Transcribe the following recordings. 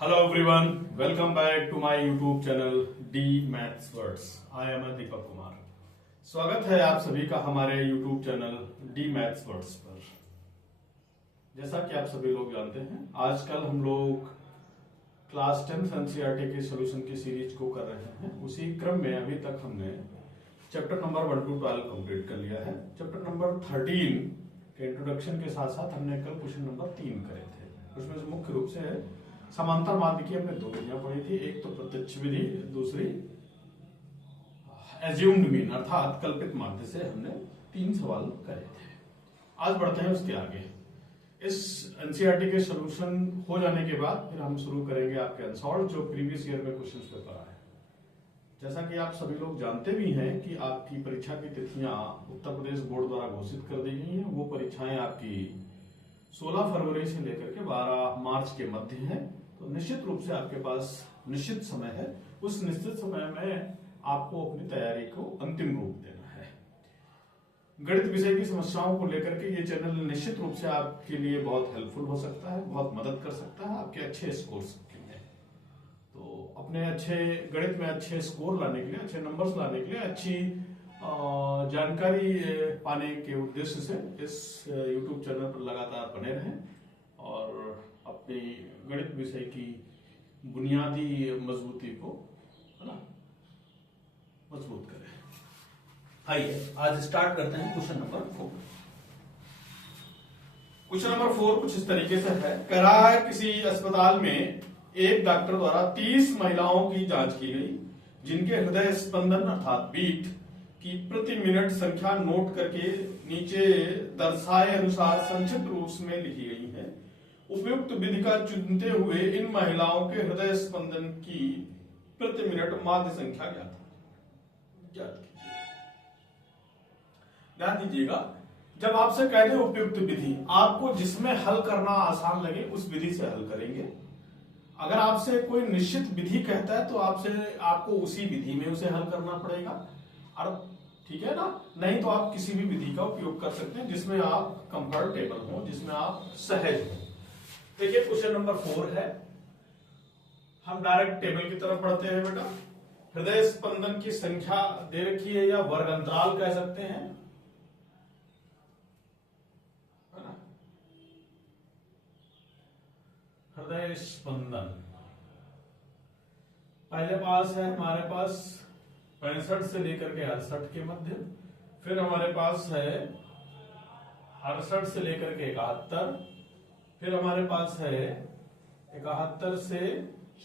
Hello everyone, welcome back to my YouTube channel D Maths Words. I am Deepak Kumar. स्वागत है आप सभी का हमारे YouTube channel D Maths Words पर। जैसा कि आप सभी लोग जानते हैं, आजकल हम लोग क्लास 10 एनसीईआरटी के सॉल्यूशन की सीरीज को कर रहे हैं। उसी क्रम में अभी तक हमने चैप्टर नंबर 1 to 12 कंप्लीट कर लिया है। चैप्टर नंबर 13 के इंट्रोडक्शन के साथ साथ हमने कल क्वेश्चन नंबर 3 करे थे। उसमें से मुख्य रूप से समांतर माध्य की हमने दो विधियां पढ़ी थी, एक तो प्रत्यक्ष विधि, दूसरी एज्यूम्ड मीन अर्थात कल्पित माध्य से हमने 3 सवाल करे थे। आज बढ़ते हैं उसके आगे। इस एनसीईआरटी के सॉल्यूशन हो जाने के बाद फिर हम शुरू करेंगे आपके अनसॉल्व, जो प्रीवियस ईयर में क्वेश्चन पेपर आए। जैसा कि आप सभी लोग जानते भी हैं कि आपकी परीक्षा की तिथियां उत्तर प्रदेश बोर्ड द्वारा घोषित कर दी गई हैं। वो परीक्षाएं आपकी 16 फरवरी से लेकर के 12 मार्च के मध्य है। तो निश्चित रूप से आपके पास निश्चित समय है। उस निश्चित समय में आपको अपनी तैयारी को अंतिम रूप देना है। गणित विषय की समस्याओं को लेकर के ये चैनल निश्चित रूप से आपके लिए बहुत हेल्पफुल हो सकता है, बहुत मदद कर सकता है आपके अच्छे स्कोर्स के लिए। तो अपने अच्छे गणित में अच्छे स्कोर लाने के लिए, अच्छे नंबर्स लाने के लिए, अच्छी जानकारी पाने के उद्देश्य से इस YouTube चैनल पर लगातार बने रहें और अपनी गणित विषय की बुनियादी मजबूती को मजबूत करें। आइए आज स्टार्ट करते हैं क्वेश्चन नंबर 4। क्वेश्चन नंबर 4 कुछ इस तरीके से है। कह रहा है किसी अस्पताल में एक डॉक्टर द्वारा 30 महिलाओं की जांच की गई, जिनके हृदय स्पंदन अर्थात बीट की प्रति मिनट संख्या नोट करके नीचे दर्शाए अनुसार संक्षिप्त रूप में लिखी गई है। उपयुक्त विधि का चुनते हुए इन महिलाओं के हृदय स्पंदन की प्रति मिनट माध्य संख्या ज्ञात कीजिए। ध्यान दीजिएगा, जब आपसे कह दे उपयुक्त विधि, आपको जिसमें हल करना आसान लगे उस विधि से हल करेंगे। अगर आपसे कोई निश्चित विधि कहता है तो आपको उसी विधि में उसे हल करना पड़ेगा। और ठीक है ना, नहीं तो आप किसी भी विधि का उपयोग कर सकते हैं जिसमें आप कंफर्टेबल हो, जिसमें आप सहज हो। देखिए क्वेश्चन नंबर 4 है। हम डायरेक्ट टेबल की तरफ बढ़ते हैं बेटा। हृदय स्पंदन की संख्या दे रखी है या वर्ग अंतराल कह सकते हैं, है ना। हृदय स्पंदन पहले पास है हमारे पास 65 से लेकर के 68 के मध्य। फिर हमारे पास है 68 से लेकर के 71। फिर हमारे पास है 71 से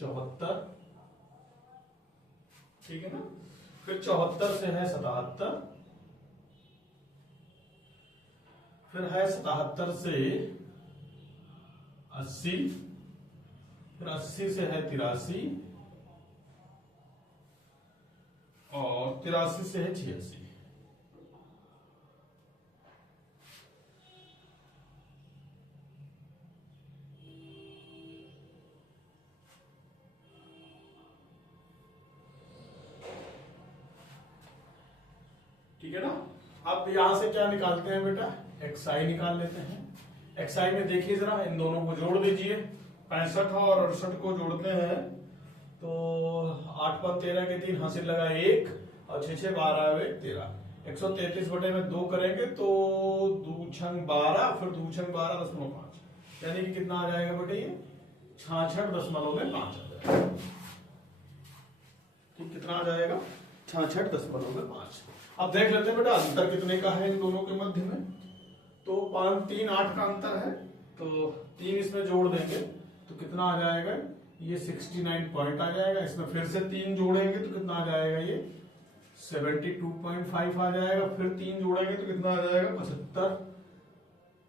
74, ठीक है ना। फिर 74 से है 77, फिर है 77 से 80, फिर 80 से है 83 और 83 से है 86। ठीक है ना। अब यहां से क्या निकालते हैं बेटा, XI निकाल लेते हैं। XI में देखिए जरा, इन दोनों को जोड़ दीजिए। 65 और 68 को जोड़ते हैं तो 8 पर 13 के 3 हासिल लगा 1 और 6 6 12 13। 133 बटे में 2 करेंगे तो 2 छंग 12, फिर 2 छंग 12.5, यानी कि कितना आ जाएगा बेटे, ये 66.5 आ जाएगा। ठीक, कितना आ जाएगा, 66.5। अब देख लेते हैं बेटा अंतर कितने का है इन दोनों के मध्य में। तो 5 3 8 का अंतर है, तो 3 इसमें जोड़ देंगे तो कितना आ जाएगा, ये 69 पॉइंट आ जाएगा। इसमें फिर से 3 जोड़ेंगे तो कितना आ जाएगा, ये 72.5 आ जाएगा। फिर 3 जोड़ेंगे तो कितना आ जाएगा,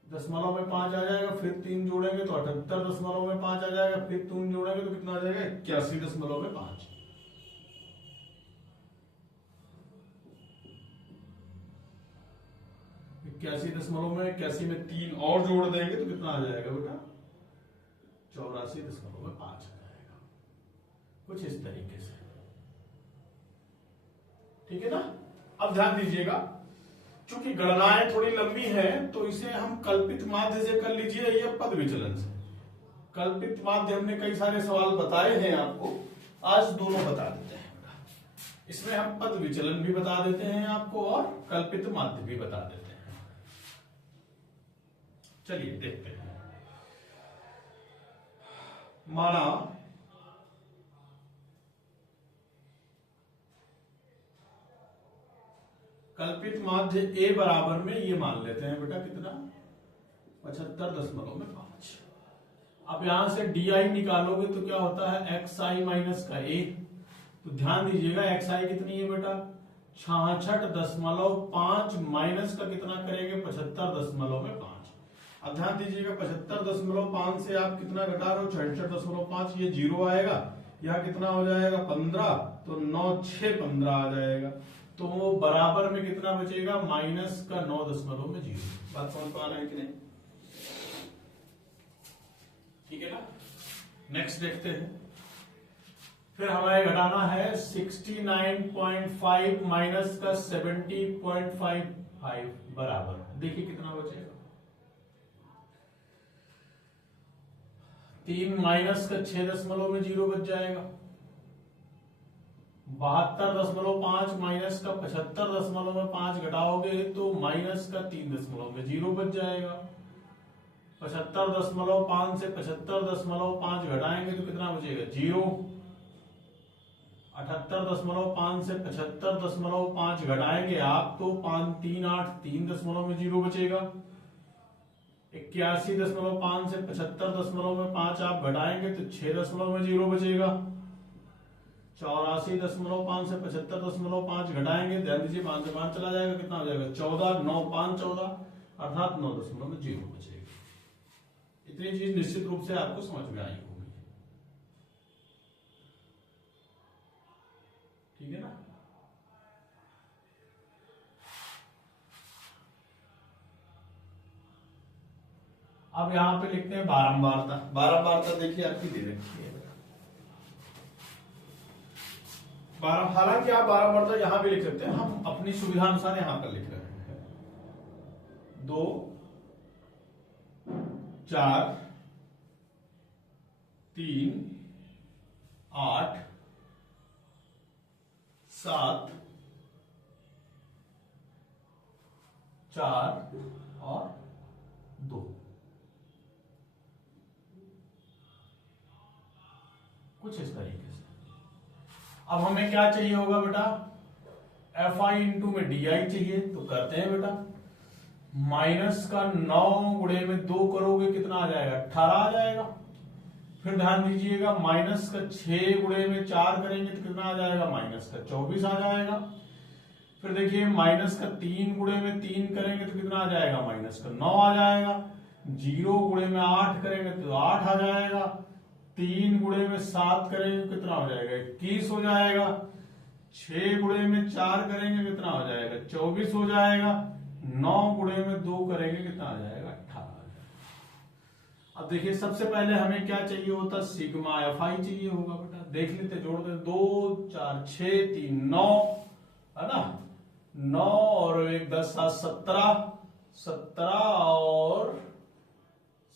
75.5 आ जाएगा। फिर 3 जोड़ेंगे तो 78.5 आ जाएगा। फिर 3 जोड़ेंगे तो कितना आ जाएगा, 81.5। 81 में 3 और जोड़ देंगे तो कितना आ जाएगा बेटा, 84.5 आ जाएगा। कुछ इस तरीके से, ठीक है ना। अब ध्यान दीजिएगा, चूंकि गणनाएं थोड़ी लंबी हैं तो इसे हम कल्पित माध्य से कर लीजिए या पद विचलन से। कल्पित माध्य हमने कई सारे सवाल बताए हैं आपको, आज दोनों बता देते हैं। इसमें हम पद विचलन भी बता देते हैं आपको और कल्पित माध्य भी बता देते हैं। चलिए देखते हैं। माना कल्पित माध्य ए बराबर में ये मान लेते हैं बेटा कितना 75.5। अब यहां से डी आई निकालोगे तो क्या होता है एक्स आई माइनस का ए। तो ध्यान दीजिएगा एक्स आई कितनी है बेटा 66.5 माइनस का कितना करेंगे 75.5। अब ध्यान दीजिएगा 75.5 से आप कितना घटा रहे हो 66.5, ये जीरो आएगा, यह कितना हो जाएगा 15, तो 9 6 15 आ जाएगा। तो वो बराबर में कितना बचेगा माइनस का 9.0। बात समझ पा रहे हैं कि नहीं? ठीक है ना। नेक्स्ट देखते हैं। फिर हमें घटाना है 69.5 माइनस का 70.55 बराबर, देखिए कितना बचेगा 3 माइनस का 6.0 बच जाएगा। 72.5 माइनस का 75.5 घटाओगे तो माइनस का 3.0 बच जाएगा। 75.5 से 75.5 घटाएंगे तो कितना बचेगा 0। 78.5 से 75.5 घटाएंगे आप तो 5 3 8 3.0 बचेगा। 81.5 से 75.5 आप घटाएंगे तो 6.0 बचेगा। 84.5 से 75.5 घटाएंगे, ध्यान दीजिए 5 से 5 चला जाएगा, कितना हो जाएगा 14, 9 5 14 अर्थात 9.0 बचेगा। इतनी चीज निश्चित रूप से आपको समझ में आई होगी, ठीक है ना। अब यहां पे लिखते हैं बारंबारता। बारंबारता देखिए आपकी दे रखी है, हालांकि आप बारंबारता यहां भी लिख सकते हैं, हम अपनी सुविधा अनुसार यहां पर लिख रहे हैं 2 4 3 8 7 4 और 2। कुछ इस तरीके से। अब हमें क्या चाहिए होगा बेटा एफ आई इंटू में डी आई चाहिए, तो करते हैं बेटा। माइनस का 9 गुणे में 2 करोगे कितना आ जाएगा 18 आ जाएगा। फिर ध्यान दीजिएगा माइनस का 6 गुणे में 4 करेंगे तो कितना आ जाएगा माइनस का 24 आ जाएगा। फिर देखिए माइनस का 3 गुणे में 3 करेंगे तो कितना आ जाएगा माइनस का 9 आ जाएगा। 0 गुणे में 8 करेंगे तो 8 आ जाएगा। 3 गुणे में 7 करेंगे कितना हो जाएगा 21 हो जाएगा। 6 गुणे में 4 करेंगे कितना हो जाएगा 24 हो जाएगा। 9 गुणे में 2 करेंगे कितना आ जाएगा 18 आ जाएगा। अब देखिए सबसे पहले हमें क्या चाहिए होता सिग्मा एफ आई चाहिए होगा बेटा, देख लेते जोड़ दे 2 4 6 3 9 है ना। 9 और 1 10 7 17 17 और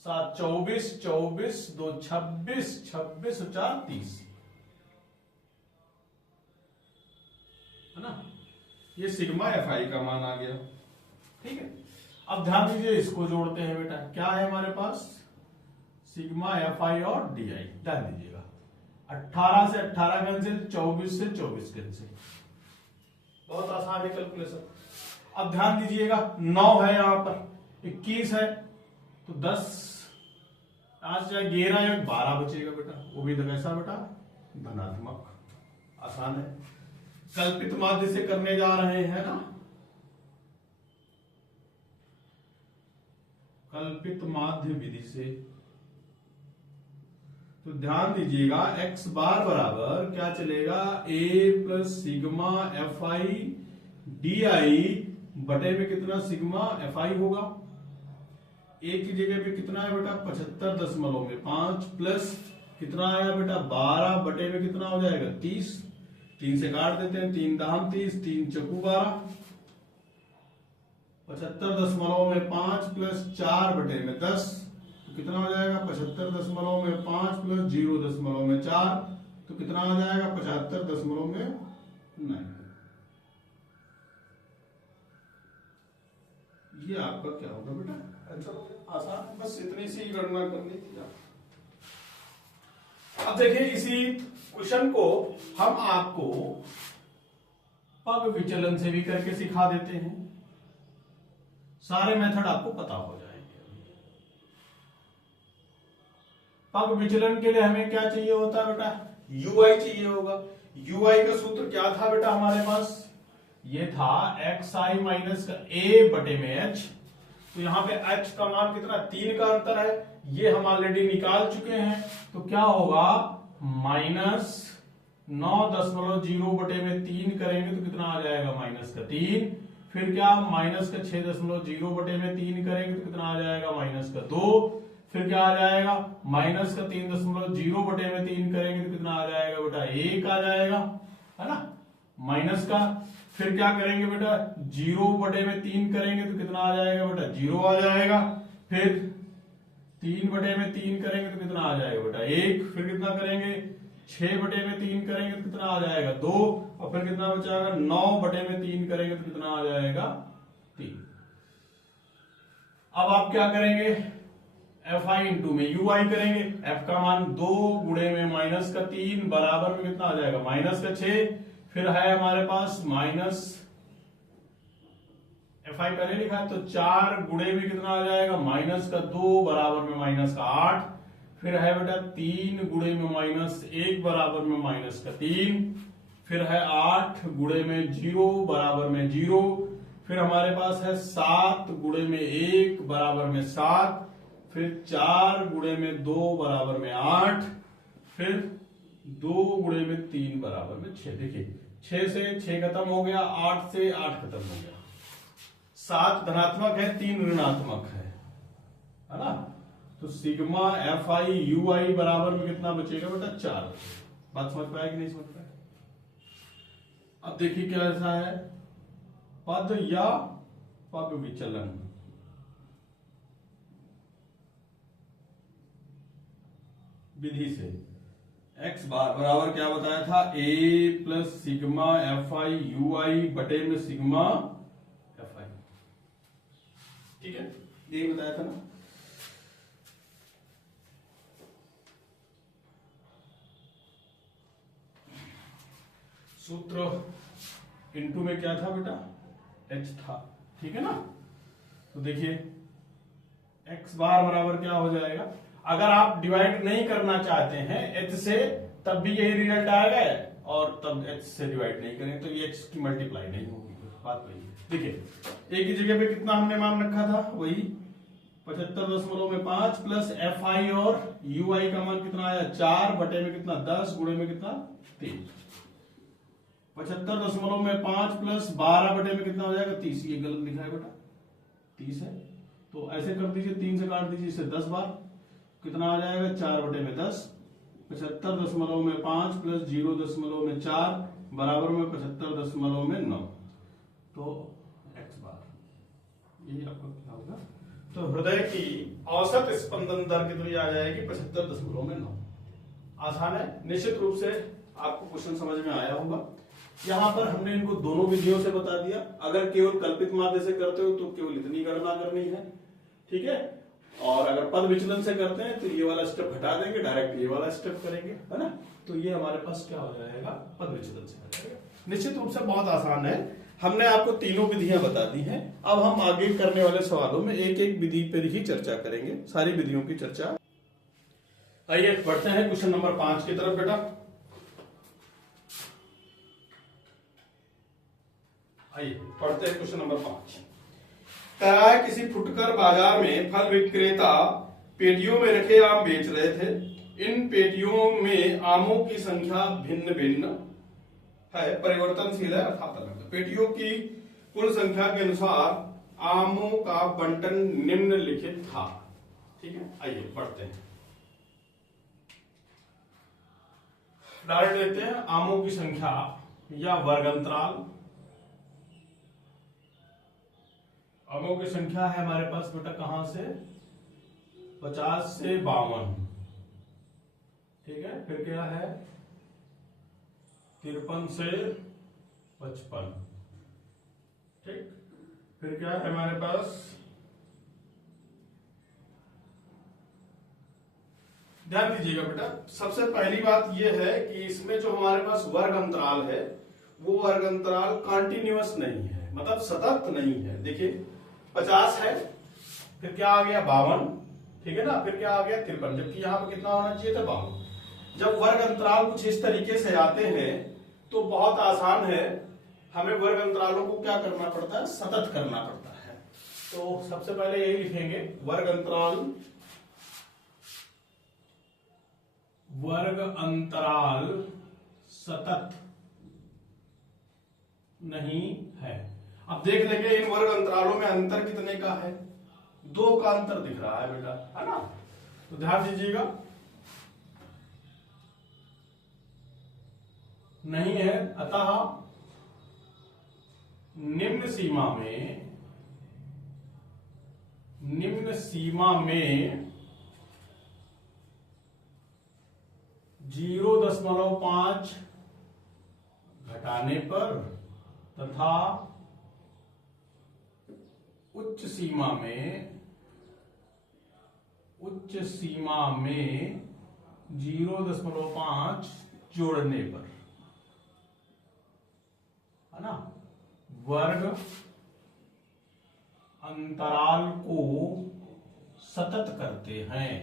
7 24 24 2 26 26 और 4 30 है ना। ये सिग्मा एफ आई का मान आ गया, ठीक है। अब ध्यान दीजिए इसको जोड़ते हैं बेटा, क्या है हमारे पास सिग्मा एफ आई और डी आई। ध्यान दीजिएगा 18 से 18 कैंसिल, 24 से 24 कैंसिल, बहुत आसान है कैलकुलेशन। अब ध्यान दीजिएगा 9 है यहां पर, 21 है तो 10 आज जाए 11 या 12 बचेगा बेटा, वो भी कैसा बेटा धनात्मक। आसान है, कल्पित माध्य से करने जा रहे हैं ना। कल्पित माध्य विधि से तो ध्यान दीजिएगा x बार बराबर क्या चलेगा a plus sigma F I D I बटे में कितना सिग्मा एफ आई होगा। a की जगह पे कितना है बेटा 75.5 प्लस कितना आएगा बेटा 12 बटे में कितना हो जाएगा 30। 3 से काट देते हैं, 3 दाम 30 3 चक्कू 12। 75.5 प्लस 4 बटे में 10 तो कितना हो जाएगा 75.5 प्लस 0.4, तो कितना आ जाएगा 75.9। ये आपका क्या होगा बेटा आंसर हो गया। आसान, बस इतनी सी गणना करनी थी। अब देखिए इसी क्वेश्चन को हम आपको पग विचलन से भी करके सिखा देते हैं, सारे मेथड आपको पता हो जाएंगे। पग विचलन के लिए हमें क्या चाहिए होता है बेटा, ui चाहिए होगा। ui का सूत्र क्या था बेटा हमारे पास, ये था xi माइनस का a बटे में h। तो यहां पे h का मान कितना, 3 का अंतर है, ये हम ऑलरेडी निकाल चुके हैं। तो क्या होगा -9.0 बटे में 3 करेंगे तो कितना आ जाएगा -3। फिर क्या -6.0 बटे में 3 करेंगे तो कितना आ जाएगा -2। फिर क्या आ जाएगा -3.0 बटे में 3 करेंगे तो कितना आ जाएगा बेटा 1 आ जाएगा, है ना, माइनस का। फिर क्या करेंगे बेटा 0 बटे में 3 करेंगे तो कितना आ जाएगा बेटा 0 आ जाएगा। फिर 3 बटे में 3 करेंगे तो कितना आ जाएगा बेटा 1। फिर कितना करेंगे 6 बटे में 3 करेंगे तो कितना आ जाएगा 2। और फिर कितना बचाएगा 9 बटे में 3 करेंगे तो कितना आ जाएगा 3। अब आप क्या करेंगे fi इंटू में ui करेंगे। f का मान 2 गुणे में -3 बराबर में कितना आ जाएगा -6। फिर है हमारे पास fi पहले लिखा है तो 4 गुणे में कितना आ जाएगा -2 बराबर में -8। फिर है बेटा 3 गुणे में -1 बराबर में -3। फिर है 8 गुणे में 0 बराबर में 0। फिर हमारे पास है 7 गुणे में 1 बराबर में 7। फिर 4 गुणे में 2 बराबर में 8। फिर 2 गुणे में 3 बराबर में 6। देखिए 6 से 6 खत्म हो गया, 8 से 8 खत्म हो गया। 7 धनात्मक है, 3 ऋणात्मक है ना। तो सिग्मा fi ui बराबर में कितना बचेगा बेटा 4। बात समझ पाया कि नहीं समझ पाया। अब देखिए क्या ऐसा है, पद या पग विचलन। विधि से x बार बराबर क्या बताया था, a plus sigma fi ui बटे में सिग्मा fi। ठीक है, यही बताया था ना। सूत्र इनटू में क्या था बेटा h था, ठीक है ना। तो देखिए x बार बराबर क्या हो जाएगा, अगर आप डिवाइड नहीं करना चाहते हैं h से तब भी यही रिजल्ट आएगा, और तब h से डिवाइड नहीं करें तो ये h की मल्टीप्लाई नहीं होगी। बात वही है। देखिए एक ही जगह पे कितना हमने मान रखा था, वही 75.5 प्लस fi और ui का मान कितना आया 4 बटे में कितना 10 गुणे में कितना 3। 75.5 प्लस 12 बटे में कितना हो जाएगा 30। ये गलत लिखा है बेटा 30 है, तो ऐसे कर दीजिए, 3 से काट दीजिए इसे 10 बार, कितना आ जाएगा 4 बटे में 10। 75.5 प्लस 0.4 बराबर में 75.9। तो x बार यही आपका क्या होगा। तो हृदय की औसत स्पंदन दर कितनी आ जाएगी 75.9। आसान है, निश्चित रूप से आपको क्वेश्चन समझ में आया होगा। यहां पर हमने इनको दोनों विधियों से बता दिया। अगर केवल कल्पित माध्य से करते हो तो केवल इतनी गणना करनी है, ठीक है। और अगर पद विचलन से करते हैं तो ये वाला स्टेप हटा देंगे, डायरेक्ट ये वाला स्टेप करेंगे, है ना। तो ये हमारे पास क्या हो जाएगा, पद विचलन से हो जाएगा। निश्चित रूप से बहुत आसान है। हमने आपको तीनों विधियां बता दी हैं। अब हम आगे करने वाले सवालों में एक एक विधि पर ही चर्चा करेंगे, सारी विधियों की चर्चा। आइए बढ़ते हैं क्वेश्चन नंबर 5 की तरफ बेटा। आइए पढ़ते हैं क्वेश्चन नंबर 5। कहा है किसी फुटकर बाजार में फल विक्रेता पेटियों में रखे आम बेच रहे थे। इन पेटियों में आमों की संख्या भिन्न भिन्न है, परिवर्तनशील है अर्थात अलग। पेटियों की कुल संख्या के अनुसार आमों का बंटन निम्नलिखित था। ठीक है, आइए पढ़ते हैं। डायरेक्ट लेते हैं। आमों की संख्या या वर्गंतराल, आमों की संख्या है हमारे पास बेटा कहां से 50 से 52, ठीक है। फिर क्या है 53 से 55, ठीक। फिर क्या है हमारे पास, ध्यान दीजिएगा बेटा, सबसे पहली बात यह है कि इसमें जो हमारे पास वर्ग अंतराल है वो वर्ग अंतराल कॉन्टिन्यूअस नहीं है, मतलब सतत नहीं है। देखिए 50 है, फिर क्या आ गया 52, ठीक है ना, फिर क्या आ गया 53, जबकि यहां पर कितना होना चाहिए था 52। जब वर्ग अंतराल कुछ इस तरीके से आते हैं तो बहुत आसान है, हमें वर्ग अंतरालों को क्या करना पड़ता है, सतत करना पड़ता है। तो सबसे पहले यही लिखेंगे, वर्ग अंतराल, वर्ग अंतराल सतत नहीं है। अब देख लेंगे इन वर्ग अंतरालों में अंतर कितने का है, 2 का अंतर दिख रहा है बेटा, है ना। तो ध्यान दीजिएगा, नहीं है, अतः निम्न सीमा में 0.5 घटाने पर तथा उच्च सीमा में 0.5 जोड़ने पर, है ना, वर्ग अंतराल को सतत करते हैं।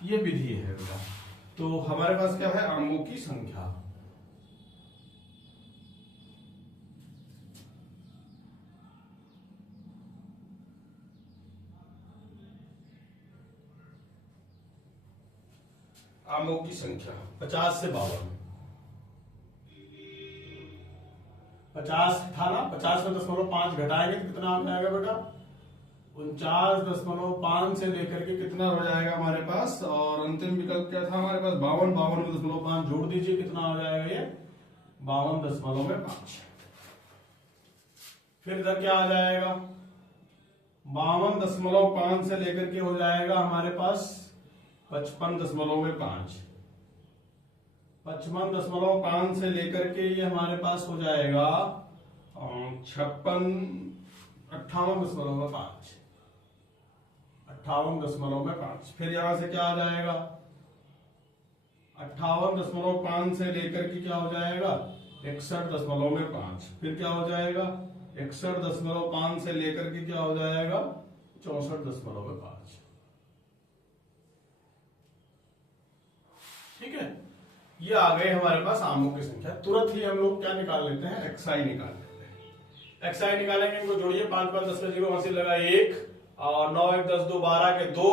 ये विधि है बेटा। तो हमारे पास क्या है, अंगों की संख्या, आमों की संख्या 50 से 52, 50 था ना, 50 में 0.5 घटाएंगे तो कितना आ जाएगा बेटा, 49.5 से लेकर के कितना हो जाएगा हमारे पास, और अंतिम विकल्प क्या था हमारे पास 52, 52 में 0.5 जोड़ दीजिए, कितना हो जाएगा ये 52.5। फिर इधर क्या आ जाएगा, 52.5 से लेकर के हो जाएगा हमारे पास 55.5, 55.5 से लेकर के ये हमारे पास हो जाएगा 58.5, 58.5। फिर यहां से क्या आ जाएगा, 58.5 से लेकर के क्या हो जाएगा 61.5, फिर क्या हो जाएगा 61.5 से लेकर के क्या हो जाएगा 64.5, ठीक है। ये आ गए हमारे पास आमों की संख्या। तुरंत ही हम लोग क्या निकाल लेते हैं, एक्सआई निकाल लेते हैं। एक्सआई निकालेंगे, इनको जोड़िए, 5 5 10 का 0 हासिल लगा 1, और 9 1 10 2 12 के 2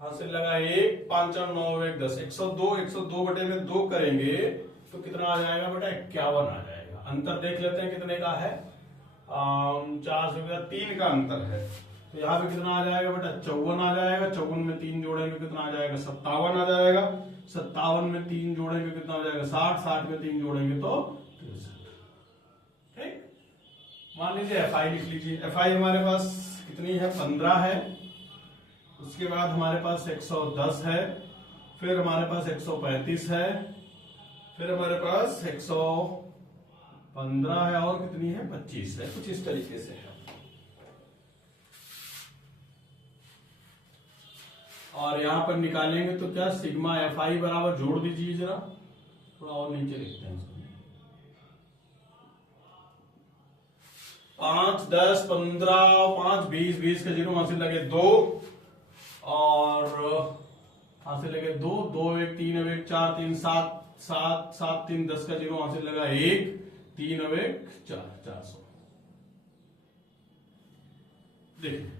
हासिल लगा 1, 5 और 9 1 10, 102 बटे में 2 करेंगे तो कितना आ जाएगा बेटा, 51 आ जाएगा। अंतर देख लेते हैं कितने का है, 4 से 3 का अंतर है, तो यहाँ पे कितना आ जाएगा बेटा 54 आ जाएगा। 54 में 3 जोड़ेंगे कितना आ जाएगा 57 आ जाएगा। 57 में 3 जोड़ेंगे कितना हो जाएगा 60, 60 में 3 जोड़ेंगे तो 63, ठीक। मान लीजिए एफआई लिख लीजिए, एफआई हमारे पास कितनी है 15 है, उसके बाद हमारे पास 110 है, फिर हमारे पास 135 है, फिर हमारे पास 115 है, और कितनी है 25 है, कुछ इस तरीके से है। और यहां पर निकालेंगे तो क्या, सिग्मा एफ आई बराबर, जोड़ दीजिए जरा, थोड़ा और नीचे लिखते हैं इसको, 5 10 15 5 20, 20 का 0 हासिल लगे 2, और हासिल लगे 2 2 1 3 अब 1 4 3 7 7 7 3 10 का 0 हासिल लगा 1 3 अब 1 4, 400। देखिए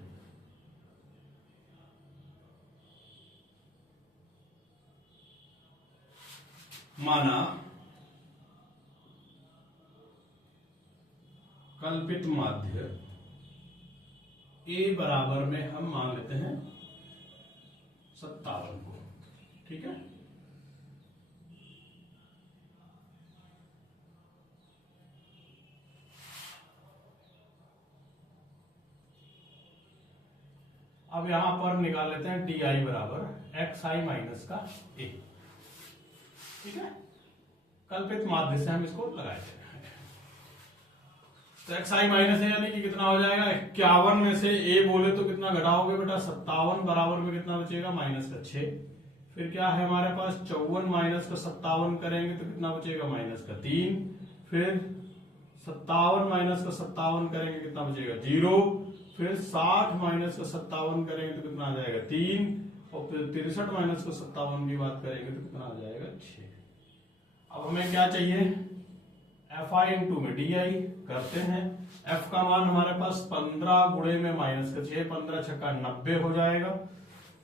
माना कल्पित माध्य ए बराबर में हम मान लेते हैं 57 को, ठीक है। अब यहां पर निकाल लेते हैं डी आई बराबर एक्स आई माइनस का ए। ठीक है, कल्पित माध्य से हम इसको लगाए थे। तो एक्स आई माइनस है यानी कि कितना हो जाएगा, 51 में से ए बोले तो कितना घटाओगे बेटा, 57 बराबर में कितना बचेगा, माइनस का 6। फिर क्या है हमारे पास, 54 माइनस का 57 करेंगे तो कितना बचेगा, माइनस का 3। फिर 57 माइनस का 57 करेंगे कितना बचेगा, 0। फिर 60 माइनस का 57 करेंगे तो कितना आ जाएगा, 3। और फिर 63 माइनस का 57 की बात करेंगे तो कितना आ जाएगा, 6। अब हमें क्या चाहिए, एफ आई इंटू में डी आई करते हैं। एफ का मान हमारे पास 15 गुणे में माइनस का 6, 15 छक्का 90 हो जाएगा।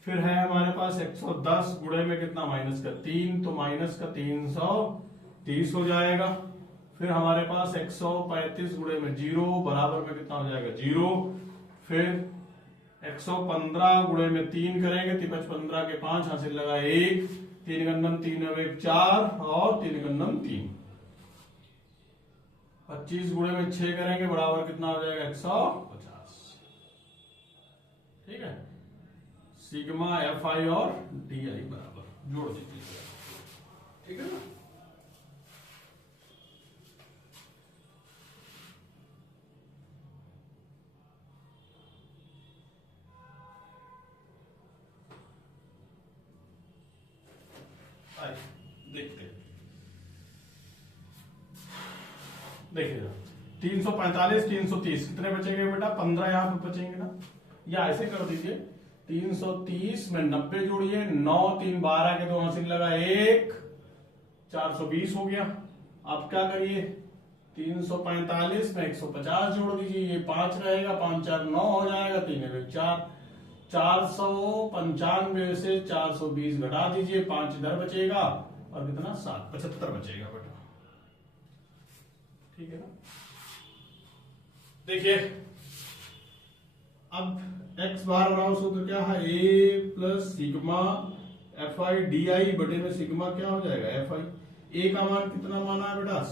फिर है हमारे पास 110 गुणे में कितना, माइनस का 3, तो माइनस का 330 हो जाएगा। फिर हमारे पास 135 गुणे में 0 बराबर में कितना हो जाएगा, 0। फिर 115 गुणे में 3 करेंगे, 15 के 5 हासिल लगा 1, 3 गन्नम 3 अब 1 4 और 3 गन्नम 3। 25 गुणे में 6 करेंगे बराबर कितना हो जाएगा, 150। ठीक है, सिग्मा एफ आई और डी आई बराबर जोड़ दीजिए। ठीक है ना, देखते हैं। देखिएगा 345 330 कितने बचेंगे बेटा, 15 यहां पर बचेंगे ना, या ऐसे कर दीजिए 330 में 90 जोड़िए, 9 3 12 के 2 हासिल लगा 1, 420 हो गया। आप क्या करिए, 345 में 150 जोड़ दीजिए, ये 5 रहेगा, 5 4 9 हो जाएगा, 3 1 4, 495 से 420 घटा दीजिए, 5 इधर बचेगा और कितना 7 75 बचेगा बेटा। ठीक है ना, देखिए अब x बार बनाओ, सूत्र क्या है, a plus sigma F I D I बटे में सिग्मा क्या हो जाएगा, एफ आई। a का मान कितना माना है बेटा,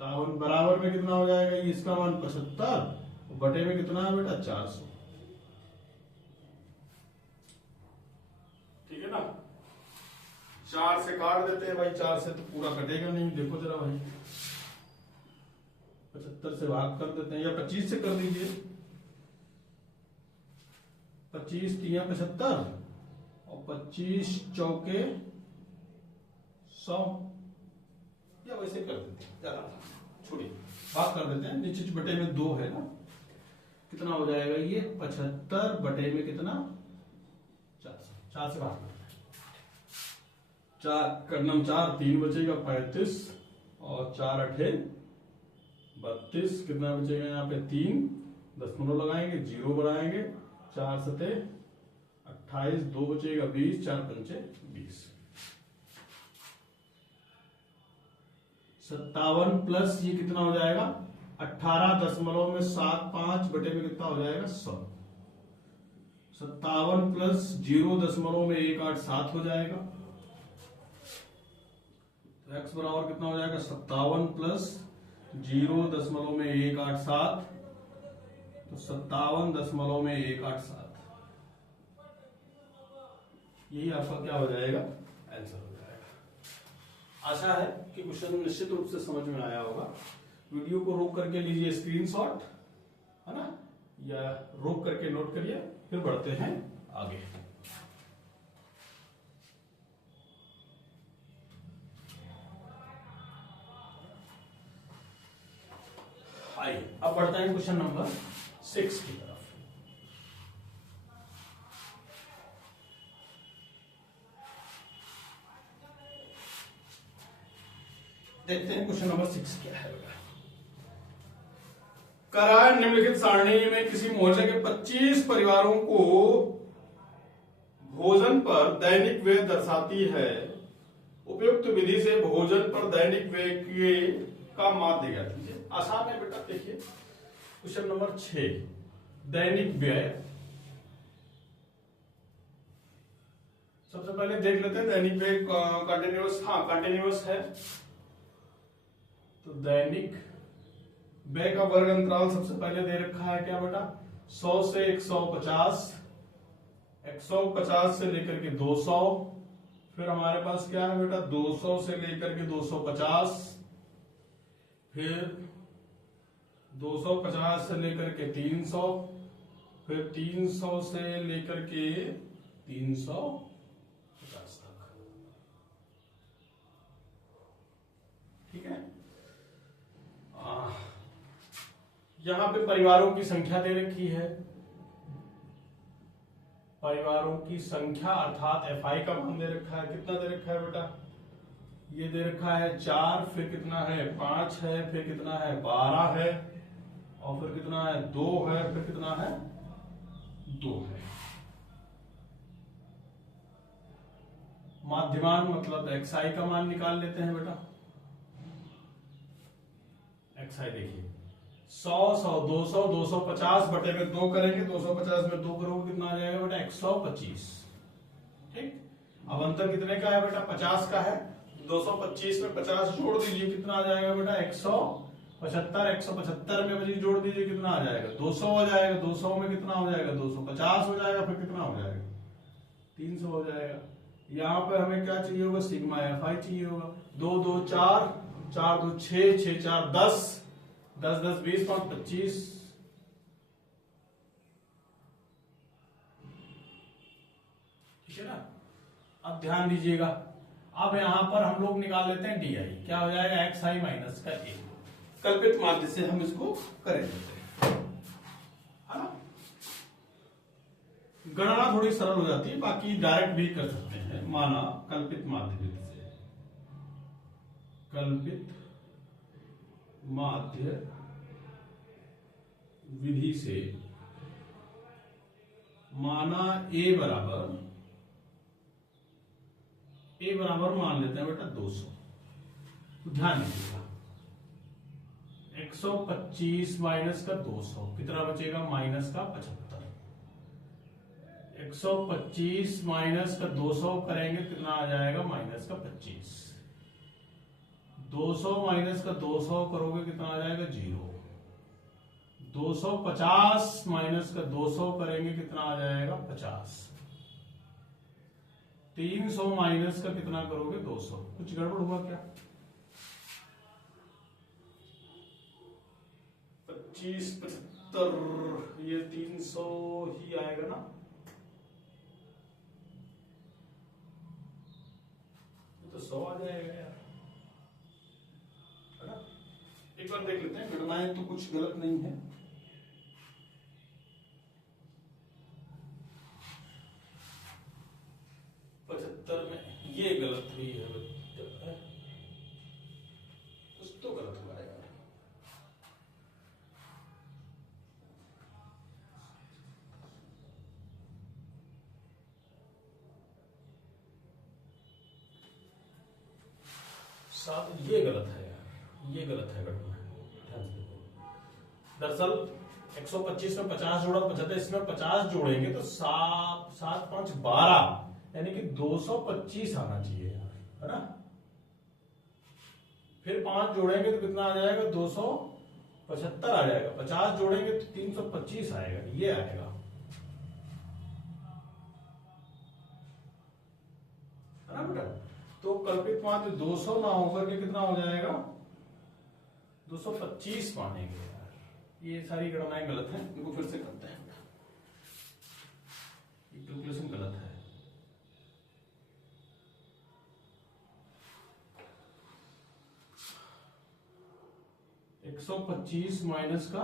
57 बराबर में कितना हो जाएगा, ये इसका मान 75 बटे में कितना है बेटा, 400। ठीक है ना, 4 से काट देते हैं भाई, 4 से तो पूरा कटेगा नहीं, देखो जरा भाई, 75 से भाग कर देते हैं, या 25 से कर दीजिए, 25 3 75 और 25 चौके 100, या वैसे कर देते हैं, ज्यादा छोड़िए, भाग कर देते हैं, नीचे बटे में 2 है ना, कितना हो जाएगा ये, 75 बटे में कितना, 400 से भाग करते हैं, 4 करनम 4 3 बचेगा 35 और 4 8 32, कितना बचेगा यहाँ पे 3 दशमलव लगाएंगे, 0 बनाएंगे, 4 सते 28, 2 बचेगा 20, 4 पंचे 20। 57 प्लस ये कितना हो जाएगा, 18.75 बटे में कितना हो जाएगा, 100। 57 प्लस 0.187 हो जाएगा, तो x बराबर कितना हो जाएगा, 57 प्लस 0.187, तो 57.187, यही आपका क्या हो जाएगा, आंसर हो जाएगा। आशा है कि क्वेश्चन निश्चित रूप से समझ में आया होगा। वीडियो को रोक करके लीजिए स्क्रीनशॉट, है ना, या रोक करके नोट करिए, फिर बढ़ते हैं आगे। आइए अब बढ़ते हैं क्वेश्चन नंबर 6 की तरफ। देखते हैं क्वेश्चन नंबर 6 क्या है बेटा। करार निम्नलिखित सारणी में किसी मोहल्ले के 25 परिवारों को भोजन पर दैनिक व्यय दर्शाती है। उपयुक्त विधि से भोजन पर दैनिक व्यय का माध्य ज्ञात कीजिए। आसान है बेटा, देखिए क्वेश्चन नंबर 6, दैनिक व्यय। सबसे पहले देख लेते हैं दैनिक व्यय कंटिन्यूअस, हाँ कंटिन्यूअस है, तो दैनिक व्यय का वर्ग अंतराल सबसे पहले दे रखा है क्या बेटा, 100 से 150, 150 से लेकर के 200, फिर हमारे पास क्या है बेटा 200 से लेकर के 250, फिर 250 से लेकर के 300, फिर 300 से लेकर के 350 तक। ठीक है। यहां पे परिवारों की संख्या दे रखी है, परिवारों की संख्या अर्थात FI का मान दे रखा है। कितना दे रखा है बेटा, ये दे रखा है 4, फिर कितना है 5 है, फिर कितना है 12 है, और फिर कितना है 2 है, फिर कितना है 2 है। माध्यमान मतलब XI का मान निकाल लेते हैं बेटा। XI देखिए 100, 100, 200, 250 बटे में 2 करेंगे, 250 में 2 करोगे कितना आ जाएगा बेटा 125। ठीक, अब अंतर कितने का है बेटा 50 का है, 225 में 50 जोड़ दीजिए कितना आ जाएगा बेटा 175, 175 में बजी जोड़ दीजिए कितना आ जाएगा 200 हो जाएगा, 200 में कितना हो जाएगा 250 हो जाएगा, फिर कितना हो जाएगा 300 हो जाएगा। यहाँ पे हमें क्या चाहिए होगा सिग्मा FI चाहिए होगा। 2 2 4, 4 2 6, 6 4 10, 10 10 20 5 25। ठीक है ना। अब ध्यान दीजिएगा, अब यहां पर हम लोग निकाल लेते हैं DI, क्या हो जाएगा XI माइनस का 1। कल्पित माध्य से हम इसको करेंगे, है ना। गणना थोड़ी सरल हो जाती है, बाकी डायरेक्ट भी कर सकते हैं। माना कल्पित माध्य विधि से, कल्पित माध्य विधि से माना A बराबर मान लेते हैं बेटा 200। तो ध्यान दीजिएगा 125 माइनस का 200 कितना बचेगा माइनस का 75। 125 माइनस का 200 करेंगे कितना आ जाएगा माइनस का 25। 200 माइनस का 200 करोगे कितना आ जाएगा 0। 250 माइनस का 200 करेंगे कितना आ जाएगा 50। 300 माइनस का कितना करोगे 200। कुछ गड़बड़ हुआ क्या? 25 75 ये 300 ही आएगा ना, तो 100 आ जाएगा यार, है ना। एक बार देख लेते हैं, गणनाएं तो कुछ गलत नहीं है। में ये गलत हुई है, कुछ तो गलत हुआ है यार। साथ ये गलत है यार, ये गलत है घटना। दरअसल 125 में 50 जोड़ा 75, इसमें 50 जोड़ेंगे तो 7 7 5 12 यानी कि 225 आना चाहिए यार, है ना। फिर 5 जोड़ेंगे तो कितना आ जाएगा 275 आ जाएगा। 50 जोड़ेंगे तो 325 आएगा, ये आएगा, है ना बेटा। तो कल्पित माध्य 200 ना होकर के कितना हो जाएगा 225 मानेंगे यार। ये सारी गणनाएं गलत हैं, इनको फिर से करते हैं। कैलकुलेशन गलत है। 125 माइनस का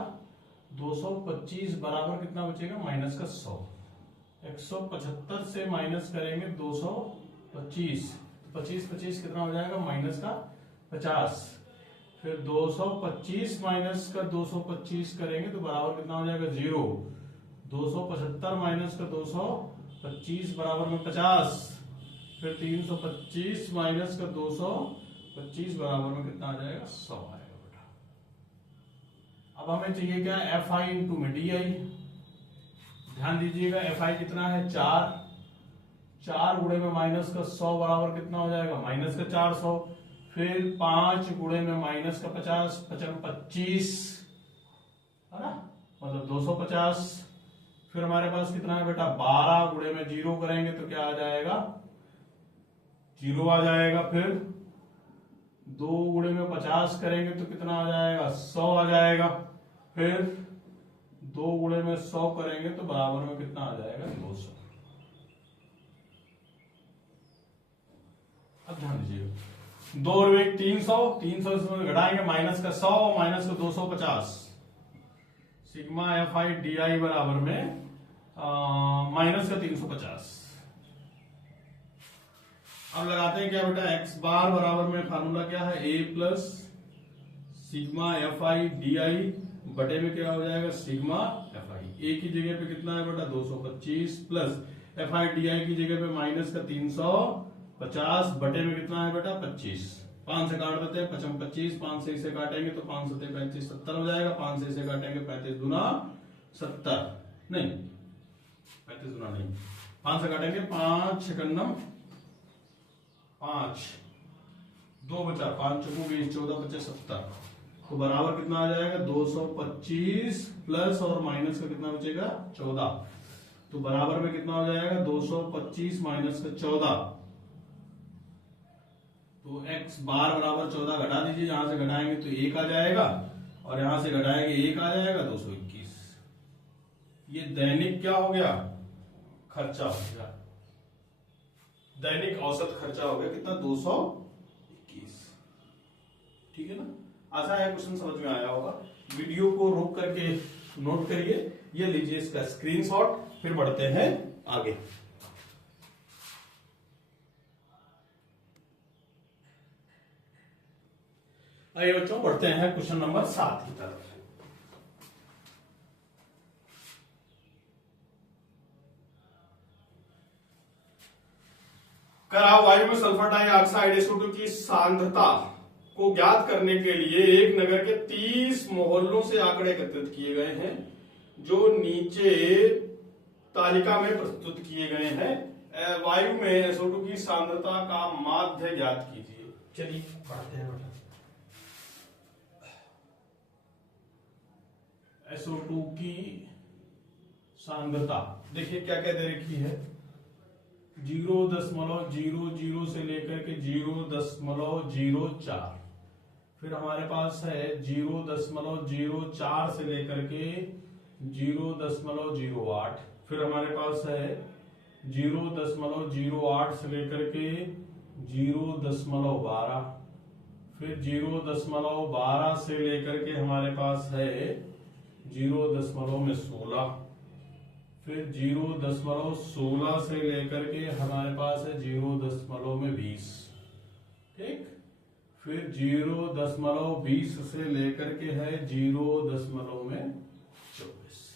225 बराबर कितना बचेगा माइनस का 100। 175 से माइनस करेंगे 225, 25 25 कितना हो जाएगा माइनस का 50। फिर 225 माइनस का 225 करेंगे तो बराबर कितना हो जाएगा 0। 275 माइनस का 225 बराबर में 50। फिर 325 माइनस का 225 बराबर में कितना आ जाएगा 100 आएगा बेटा। अब हमें चाहिए क्या FI इंटू में DI। ध्यान दीजिएगा FI कितना है 4, 4 गुणे में माइनस का 100 बराबर कितना हो जाएगा माइनस का 400। फिर 5 गुणे में माइनस का 50 25, है ना, मतलब 250। फिर हमारे पास कितना है बेटा 12 गुणे में 0 करेंगे तो क्या आ जाएगा 0 आ जाएगा। फिर 2 गुणे में 50 करेंगे तो कितना आ जाएगा 100 आ जाएगा। फिर 2 गुणे में 100 करेंगे तो बराबर में कितना आ जाएगा 200। अब ध्यान दीजिएगा 2 और 1 300, 300 इसमें घटाएंगे माइनस का 100 माइनस का 250 सिग्मा एफ आई डी आई बराबर में माइनस का 350। अब लगाते हैं क्या बेटा एक्स बार बराबर में फार्मूला क्या है A plus sigma F I D I बटे में क्या हो जाएगा सिग्मा एफ आई। ए की जगह पे कितना है बेटा 225 प्लस एफ आई डी आई की जगह पे माइनस का 350 बटे में कितना है बेटा 25। 5 से काट देते हैं 25, 5 से इसे काटेंगे तो 5 7 35 70 हो जाएगा। 5 से इसे काटेंगे 35 गुना 70 नहीं 35 गुना नहीं 5 से काटेंगे 5 छकन्नम 5 2 बचा 5 चौको 20 14 25 70 तो बराबर कितना आ जाएगा 225 प्लस और माइनस का कितना बचेगा 14 तो बराबर में कितना हो जाएगा 225 माइनस का 14 तो x बार बराबर 14 घटा दीजिए। यहां से घटाएंगे तो 1 आ जाएगा और यहां से घटाएंगे 1 आ जाएगा 221। ये दैनिक क्या हो गया खर्चा हो गया दैनिक औसत खर्चा हो गया कितना 221। ठीक है ना। आशा है क्वेश्चन समझ में आया होगा। वीडियो को रोक करके नोट करिए। ये लीजिए इसका स्क्रीनशॉट। फिर बढ़ते हैं आगे। आइए बच्चों बढ़ते हैं क्वेश्चन नंबर 7 की तरफ। करा वायु में सल्फर डाइऑक्साइड SO2 की सांद्रता को ज्ञात करने के लिए एक नगर के 30 मोहल्लों से आंकड़े एकत्रित किए गए हैं जो नीचे तालिका में प्रस्तुत किए गए हैं। वायु में SO2 की सांद्रता का माध्य ज्ञात कीजिए। चलिए पढ़ते हैं बेटा। SO2 की सांद्रता देखिए क्या क्या दे रखी है 0.00 से लेकर के 0.04। फिर हमारे पास है 0.04 से लेकर के 0.08। फिर हमारे पास है 0.08 से लेकर के 0.12। फिर 0.12 से लेकर के हमारे पास है 0.16। फिर 0.16 से लेकर के हमारे पास है 0.20। ठीक। फिर 0.20 से लेकर के है 0.24।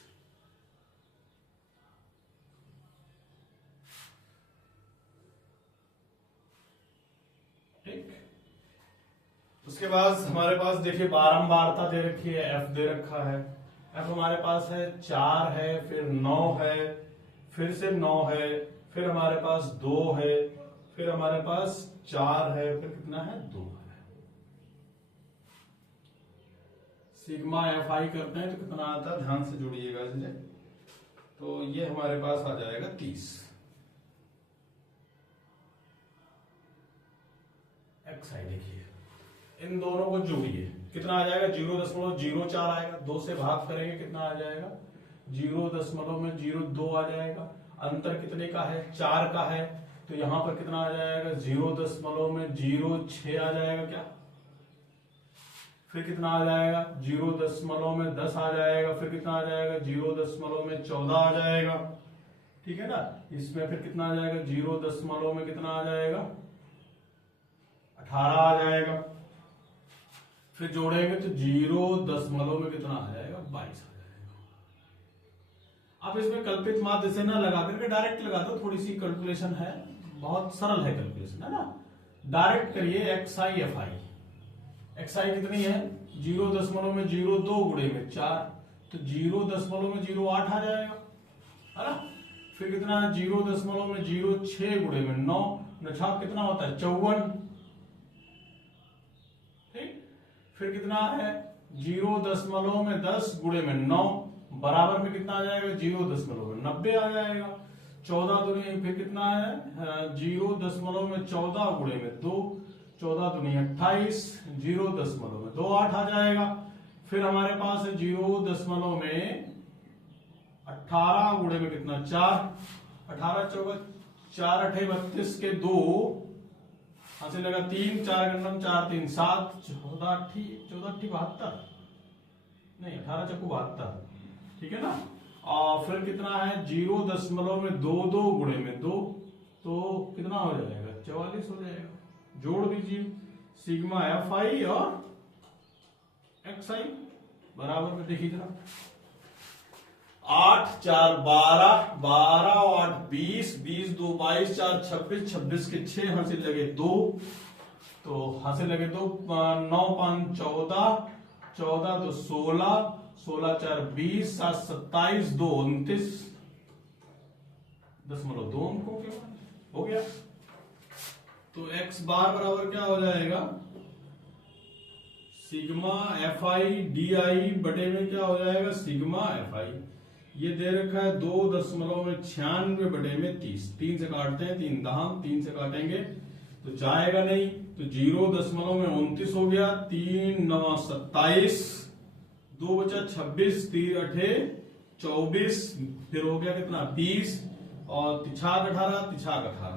ठीक। उसके बाद हमारे पास देखिए बारंबारता दे रखी है F दे रखा है। F हमारे पास है 4 है फिर 9 है फिर से 9 है फिर हमारे पास 2 है फिर हमारे पास 4 है फिर कितना है 2 है। सिग्मा FI करते हैं तो कितना आता है ध्यान से जुड़िएगा इसलिए। तो ये हमारे पास आ जाएगा 30। XI देखिए इन दोनों को जोड़िए कितना आ जाएगा 0.04 आएगा। 2 से भाग करेंगे कितना आ जाएगा 0.02 आ जाएगा। अंतर कितने का है 4 का है तो यहां पर कितना आ जाएगा 0.06 आ जाएगा क्या। फिर कितना आ जाएगा 0.10 आ जाएगा। फिर कितना आ जाएगा 0.14 आ जाएगा। ठीक है ना। इसमें फिर कितना आ जाएगा 0 में कितना आ जाएगा 18 आ जाएगा। फिर जोड़ेंगे तो 0 में कितना आ जाएगा 22 आ जाएगा। आप इसमें कल्पित माध्य से ना लगा करके डायरेक्ट लगा दो। थोड़ी सी कैलकुलेशन है बहुत सरल है कैलकुलेशन है ना। डायरेक्ट करिए XI कितनी है 0.02 गुणे में 4 तो 0.08 आ जाएगा है ना। फिर कितना है 0.06 गुणे में 9 9 कितना होता है 54। ठीक। फिर कितना है 0.10 गुणे में 9 बराबर में कितना आ जाएगा 0.90 आ जाएगा। 14 दूनी फिर कितना है 0.14 गुणे में 2, 14 दूनी 28, 0.28 आ जाएगा। फिर हमारे पास है 0.18 गुणे में कितना 4, 18 चौका 4 अठे 32 के 2 हासिल लगा 3, 4 गंडम 4 3 7, 14 अट्ठी 72 नहीं 18 चक्कू 72, ठीक है ना। और फिर कितना है 0.22 गुणे में 2, तो कितना हो जाएगा 44 हो जाएगा। जोड़ दीजिए सिग्मा एफ आई और एक्स आई बराबर में, देखिए जरा 8 4 12, 12 और 8 20, 20 2 22, 4 26, 26 के 6 हासिल लगे 2, तो हासिल लगे 2, 9 5 14, 14 तो 16, 16 4 20, 7 27, 2 29, 0.2 अंकों के हो गया। तो x बार बराबर क्या हो जाएगा sigma F I D I बटे में क्या हो जाएगा सिग्मा एफ आई। ये दे रखा है 2.96 बटे में 30, 3 से काटते हैं 3 दहाम 3 से काटेंगे तो जाएगा नहीं, तो 0.29 हो गया, 3 9 27, 2 बचा 26, 3 अठे 24, फिर हो गया कितना 20 और तिछाक 18, तिछाक 18,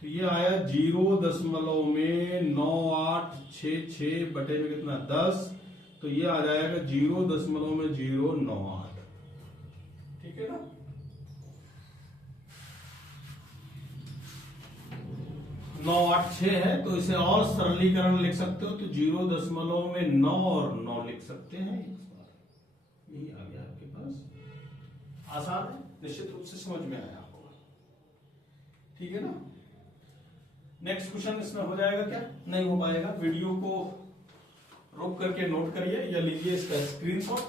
तो ये आया 0.9866 बटे में कितना 10, तो ये आ जाएगा 0.098, ठीक है ना। नौ 8 6 है तो इसे और सरलीकरण लिख सकते हो, तो 0.9 और 9 लिख सकते हैं। यही आ गया आपके पास, आसान है, निश्चित रूप से समझ में आया होगा, ठीक है ना। नेक्स्ट क्वेश्चन इसमें हो जाएगा क्या, नहीं हो पाएगा, वीडियो को रोक करके नोट करिए या लीजिए इसका स्क्रीनशॉट,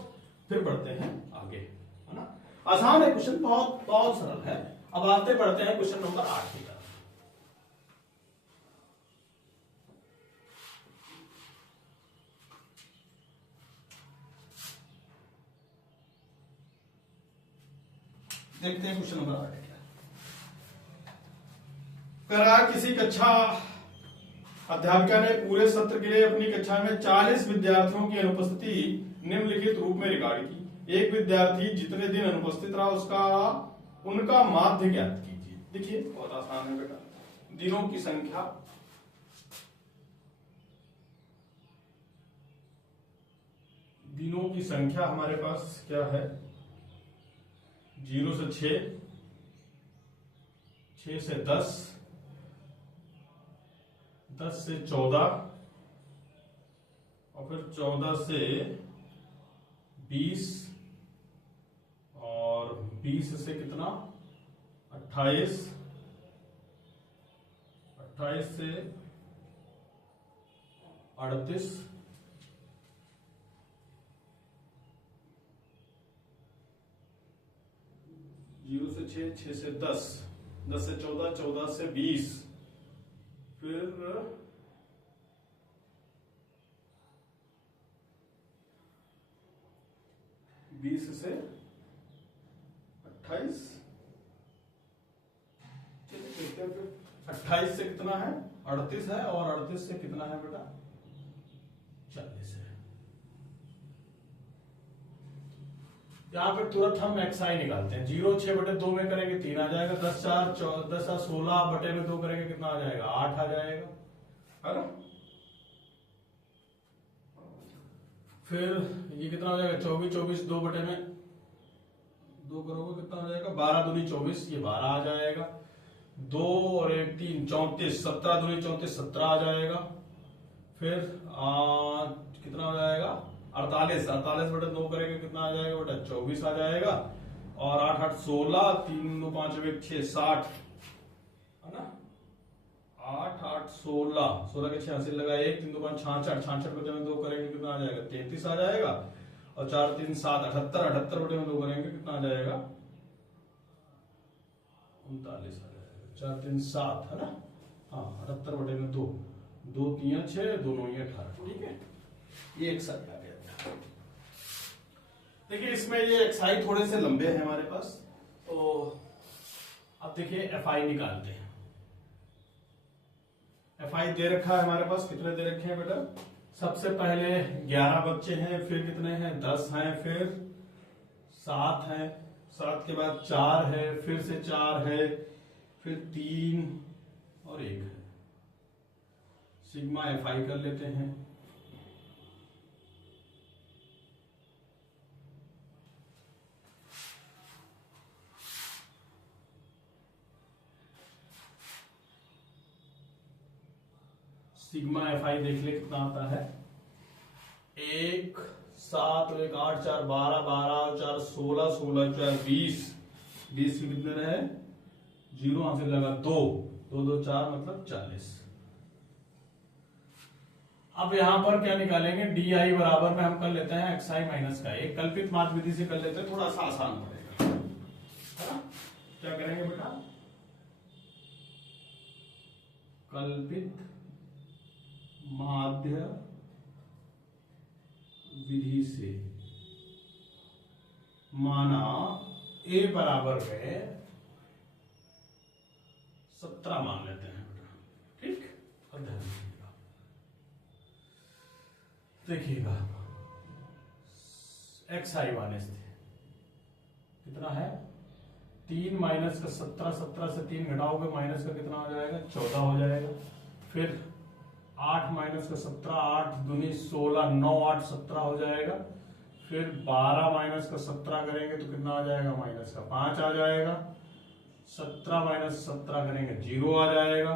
फिर बढ़ते हैं आगे, है ना। आसान है क्वेश्चन, बहुत बहुत सरल है। अब आते बढ़ते हैं क्वेश्चन नंबर 8 की तरफ। देखते हैं क्वेश्चन नंबर 8 क्या करा। किसी कक्षा अध्यापिका ने पूरे सत्र के लिए अपनी कक्षा में 40 विद्यार्थियों की अनुपस्थिति निम्नलिखित रूप में रिकॉर्ड की। एक विद्यार्थी जितने दिन अनुपस्थित रहा उनका माध्य ज्ञात कीजिए। देखिए बहुत आसान है बेटा, दिनों की संख्या हमारे पास क्या है 0 से 6, 6 से 10, 10 से 14 और फिर 14 से 20 और 20 से कितना 28, 28 से 38, 0 से 6, 6 से 10, 10 से 14, 14 से 20, फिर 20 से 28, देखते हैं फिर 28 से कितना है 38 है और 38 से कितना है बेटा 40 है। यहां पर तुरंत हम XI निकालते हैं। 0 6 बटे 2 में करेंगे 3 आ जाएगा, 10 4 10 16 बटे में 2 करेंगे कितना आ जाएगा 8 आ जाएगा, है ना। फिर ये कितना हो जाएगा 24 24 2 बटे में 2 करोगे कितना हो जाएगा 12 दूनी 24, ये 12 आ जाएगा। 2 और 1 3 34, 17 दूनी 34 17 आ जाएगा। फिर कितना हो जाएगा 48, 48 बटे 2 करेंगे कितना आ जाएगा बेटा 24 आ जाएगा। और 8 8 16, 3 2 5 1 6 60, है ना। 8 8 16, 16 के 6 हासिल लगा 1 3 2 5 66, 66 बटे में 2 करेंगे कितना आ जाएगा 33 आ जाएगा। और 4 3 7 78, 78 बटे में 2 करेंगे कितना आ जाएगा 39 आ जाएगा। 4 3 7 है ना, हाँ 78 बटे में 2, 2 3 6, 2 9 18, ठीक है। ये एक साथ आ गया। देखिए इसमें ये एक्साई थोड़े से लंबे हैं हमारे पास, तो अब देखिए एफ आई निकालते हैं। एफ आई दे रखा है हमारे पास, कितने दे रखे हैं बेटा? सबसे पहले 11 बच्चे हैं, फिर कितने हैं? 10 हैं, फिर 7 हैं, 7 के बाद 4 है, फिर से 4 है, फिर 3 और 1 है। सिग्मा एफ आई कर लेते हैं। सिग्मा एफ आई देख ले कितना आता है। 1 7 1 8 4 12 12 4 16 16 4 20 20 के कितने रहे? 0 यहां से लगा 2 2 2 4 मतलब 40। अब यहां पर क्या निकालेंगे? डी आई बराबर में हम कर लेते हैं एक्स आई माइनस का, एक कल्पित माध्य विधि से कर लेते हैं, थोड़ा सा आसान पड़ेगा, है ना? क्या करेंगे बेटा? कल्पित माध्य विधि से माना ए बराबर में 17 मान लेते हैं बेटा, ठीक? अब ध्यान देखिएगा, एक्स आई माइनस कितना है? 3 माइनस का 17, 17 से 3 घटाओगे माइनस का कितना हो जाएगा? 14 हो जाएगा। फिर 8 माइनस का 17, 8 दूनी 16, 9 8 17 हो जाएगा। फिर 12 माइनस का 17 करेंगे तो कितना आ जाएगा? माइनस का 5 आ जाएगा। 17 माइनस 17 करेंगे 0 आ जाएगा।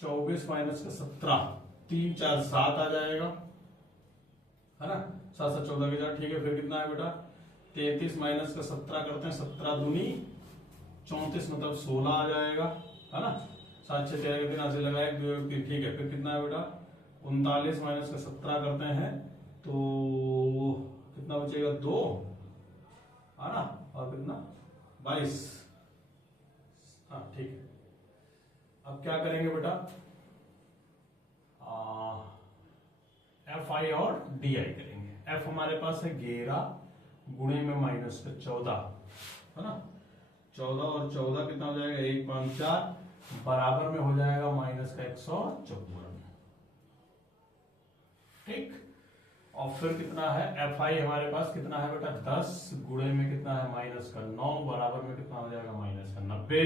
24 माइनस का 17 3 4 7 आ जाएगा, है ना? 7 7 14 के 4, ठीक है। फिर कितना है बेटा? 33 माइनस का 17 करते हैं, 17 दूनी 34 मतलब 16 आ जाएगा, है ना? 7 6 13 के दिन ऐसे लगाए 2 3, ठीक है। फिर कितना है बेटा? 39 माइनस का 17 करते हैं तो कितना बचेगा? 2, है ना? और कितना? 22, हाँ ठीक है। अब क्या करेंगे बेटा? एफ आई और डी आई करेंगे। एफ हमारे पास है 11 गुणे में माइनस का 14, है ना? 14 और 14 कितना हो जाएगा? 1 5 4 बराबर में हो जाएगा माइनस का 154, ठीक। और फिर कितना है? एफ आई हमारे पास कितना है बेटा? 10 गुणे में कितना है? माइनस का 9 बराबर में कितना हो जाएगा? माइनस का 90।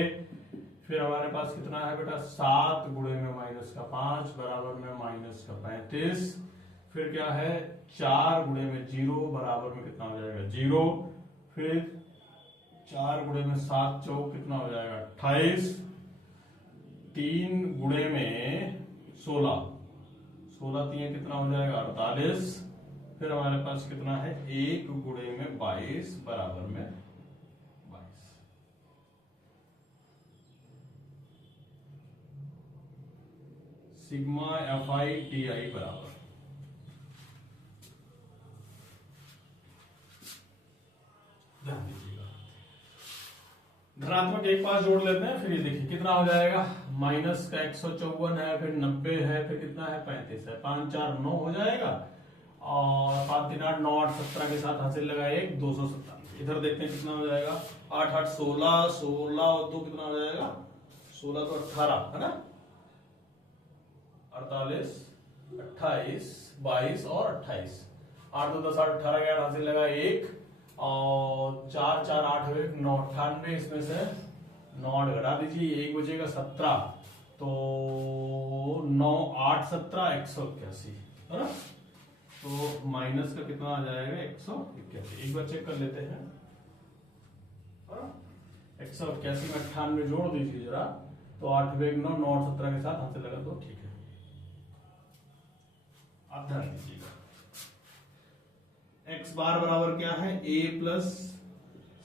फिर हमारे पास कितना है बेटा? 7 गुणे में माइनस का 5 बराबर में माइनस का 35। फिर क्या है? 4 गुणे में 0 बराबर में कितना हो जाएगा? 0। फिर 4 गुणे में 7 चौक कितना हो जाएगा? 28। 3 गुणे में 16 16 3 कितना हो जाएगा? 48। फिर हमारे पास कितना है? 1 गुणे में 22 बराबर में 22। सिग्मा एफ आई डी आई बराबर, ध्यान दीजिएगा, धनात्मक एक पास जोड़ लेते हैं। फिर ये देखिए कितना हो जाएगा? माइनस का 154 है, फिर 90 है, फिर कितना है? 35 है। 5 4 9 हो जाएगा, और 5 3 8 9 8 17 के साथ हासिल लगा 1 297। इधर देखते हैं कितना हो जाएगा? 8 8 16 16 और 2 कितना हो जाएगा? 16 तो 18, है ना? 48 28 22 और 28। 8 2 10 8 18 के हासिल लगा 1, और 4 4 8 9 98। इसमें से 9 8 घटा दीजिए, 1 बचेगा 17, तो 9 8 17 181, है ना? तो माइनस का कितना आ जाएगा? 181। एक बार चेक कर लेते हैं, 181 में 98 जोड़ दीजिए जरा, तो 8 9 9 8 17 के साथ हाथ से लगा, तो ठीक है। आप ध्यान दीजिएगा, एक्स बार बराबर क्या है? A plus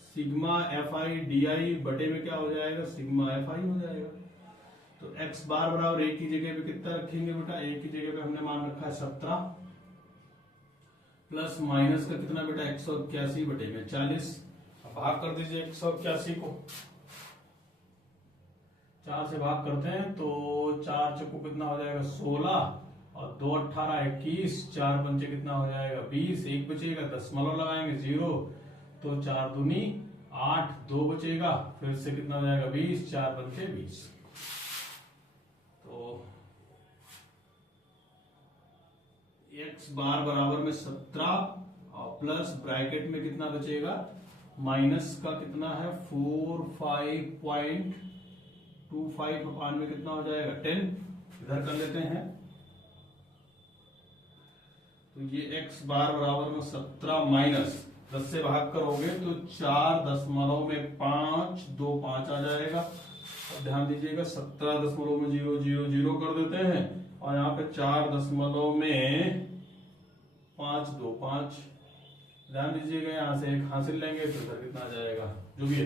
sigma F I D I बटे में क्या हो जाएगा? सिग्मा एफ आई हो जाएगा। तो एक्स बार बराबर ए की जगह पे कितना रखेंगे बेटा? ए की जगह पे हमने मान रखा है 17, प्लस माइनस का कितना बेटा? 181 बटे में 40। भाग कर दीजिए 181 को, 4 से भाग करते हैं तो 4 चौको कितना हो जाएगा? 16, और 2 18 21, 4 पंचे कितना हो जाएगा 20, 1 बचेगा, दशमलव लगाएंगे 0, तो 4 दूनी 8, 2 बचेगा, फिर से कितना हो जाएगा 20, 4 पंचे 20। तो x बार बराबर में 17 और प्लस ब्रैकेट में कितना बचेगा माइनस का कितना है 45.25 अपान में कितना हो जाएगा 10, इधर कर लेते हैं। तो ये x बार बराबर में 17 माइनस 10 से भाग करोगे तो 4.5 2 5 आ जाएगा। अब ध्यान दीजिएगा 17.000 कर देते हैं और यहाँ पे 4.5 2 5, ध्यान दीजिएगा यहाँ से एक हासिल लेंगे तो इधर कितना आ जाएगा जो भी है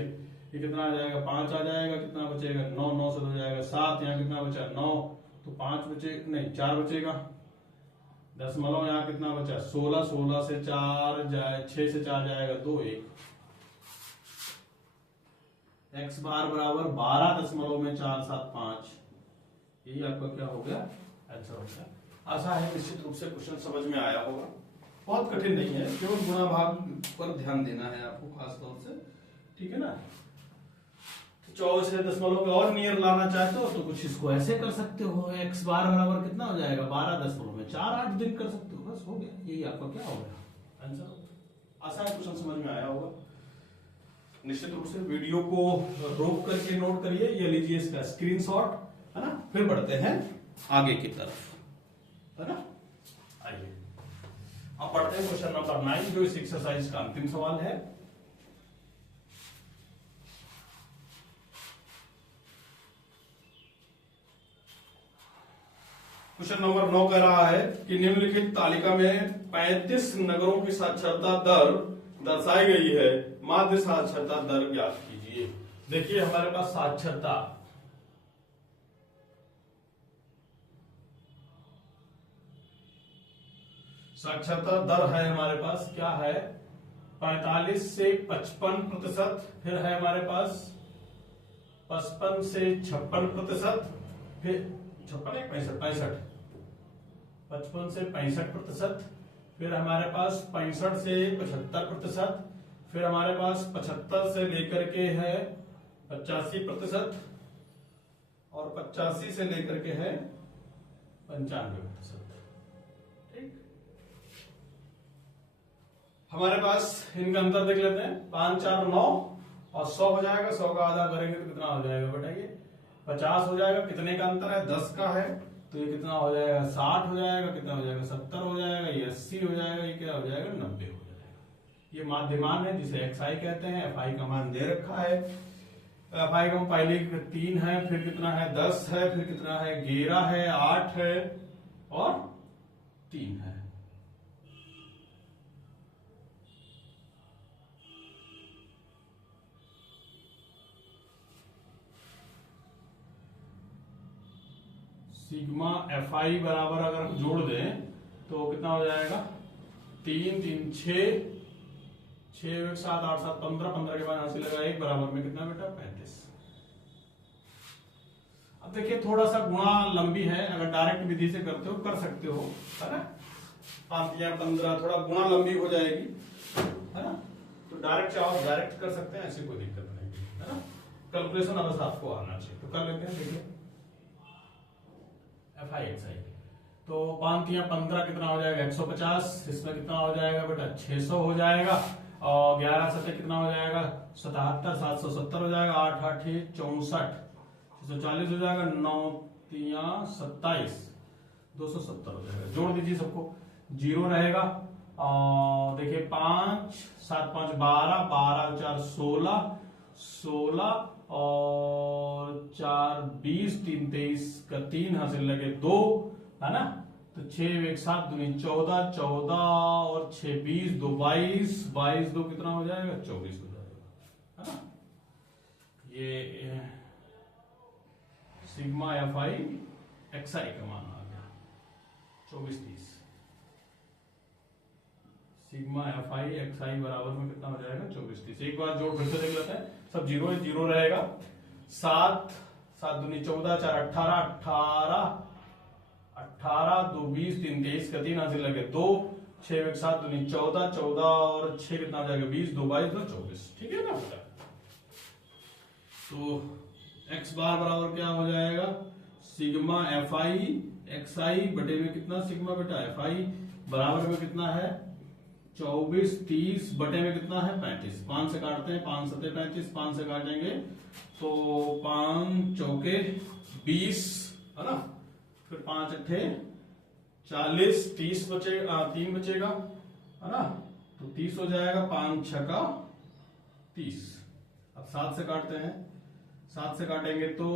ये कितना आ जाएगा 5 आ जाएगा, कितना बचेगा 9, 9 से हो जाएगा 7, यहाँ कितना बचा 9, तो 5 बचे नहीं 4 बचेगा, दशमलव यहाँ कितना बचा 16, 16 से 4 जाए 6 से 4 जाएगा 2 1, x बार बराबर 12.475, यही आपका क्या हो गया आंसर हो गया। आशा है निश्चित रूप से क्वेश्चन समझ में आया होगा, बहुत कठिन नहीं है, केवल गुणा भाग पर ध्यान देना है आपको खास तौर से, ठीक है ना। तो 24 से दशमलव में और नियर लाना चाहते हो तो कुछ इसको ऐसे कर सकते हो, x बार बराबर कितना हो जाएगा 12.4 दिन कर सकते हो, बस हो गया, यही आपका क्या हो गया आंसर। आशा है क्वेश्चन समझ में आया होगा। निश्चित रूप से वीडियो को रोक करके नोट करिए, ये लीजिए इसका स्क्रीनशॉट, है ना, फिर बढ़ते हैं आगे की तरफ, है ना। आइए अब पढ़ते हैं क्वेश्चन नंबर 9 जो इस एक्सरसाइज का अंतिम सवाल है। क्वेश्चन नंबर 9 कह रहा है कि निम्नलिखित तालिका में 35 नगरों की साक्षरता दर दर्शाई गई है, माध्य साक्षरता दर ज्ञात कीजिए। देखिए हमारे पास साक्षरता दर है, हमारे पास क्या है 45 से 55%, फिर है हमारे पास 55 से 56%, फिर 55 से 65%, फिर हमारे पास 65 से 75%, फिर हमारे पास 75 से लेकर के है 85% और 85 से लेकर के है 95%। ठीक, हमारे पास इनका अंतर देख लेते हैं, 5 4 9 और 100 हो जाएगा, 100 का आधा करेंगे तो कितना हो जाएगा बताइए 50 हो जाएगा, कितने का अंतर है 10 का है, तो ये कितना हो जाएगा 60 हो जाएगा, कितना हो जाएगा 70 हो जाएगा, ये 80 हो जाएगा, ये क्या हो जाएगा 90 हो जाएगा। ये माध्यमान है जिसे xi कहते हैं, fi का मान दे रखा है, fi का पहले 3 है, फिर कितना है 10 है, फिर कितना है 11 है, 8 है और 3 है। सिग्मा fi बराबर अगर हम जोड़ दें तो कितना हो जाएगा 3 3 6 6 7 8 7 15, 15 के बाद यहां से लगा 1 बराबर में कितना बेटा 35। अब देखिए थोड़ा सा गुणा लंबी है, अगर डायरेक्ट विधि से करते हो कर सकते हो, है ना, 5 या 15 थोड़ा गुणा लंबी हो जाएगी, है ना, तो डायरेक्ट चाहो डायरेक्ट कर सकते हैं, ऐसी कोई दिक्कत नहीं है ना, कैलकुलेशन बस आपको आना चाहिए तो कर लेते हैं। देखिए fi xi तो 5 या 15 कितना हो जाएगा 150, इसमें कितना हो जाएगा बेटा 600 हो जाएगा और 11 7 कितना हो जाएगा 77, 770 हो जाएगा, 8 8 64, 640 हो जाएगा, 9 3 27, 270 हो जाएगा। जोड़ दीजिए सबको, 0 रहेगा और देखिए 5 7 5 12, 12 4 16, 16 और 4 20, 3 23 का 3 हासिल लगे 2, है ना, तो 6 1 7 2 14, 14 और 6 20, 2 22, 22 2 कितना हो जाएगा 24 हो जाएगा, है ना। ये सिग्मा fi xi का मान आ गया 24 30। सिग्मा fi xi बराबर में कितना हो जाएगा 24 30। एक बार जोड़ फिर से देख लेते हैं, सब 0 0 रहेगा, 7 7 दूनी 14, 4 18, 18 18 2 20 3 23 का 3 हासिल लगे 2 6 1 7 2 14 14 और 6 कितना हो जाएगा 20 2 22 2 24। ठीक है ना बेटा। तो x बार बराबर क्या हो जाएगा सिग्मा एफ आई एक्स आई बटे में कितना सिग्मा बेटा एफ आई बराबर में कितना है 24 30 बटे में कितना है 35। 5 से काटते हैं 5 सते 35 5 से काटेंगे तो 5 चौके 20 है ना, फिर 5 अट्ठे 40 30 बचेगा 3 बचेगा है ना, तो 30 हो जाएगा 5 छका 30। अब 7 से काटते हैं 7 से काटेंगे तो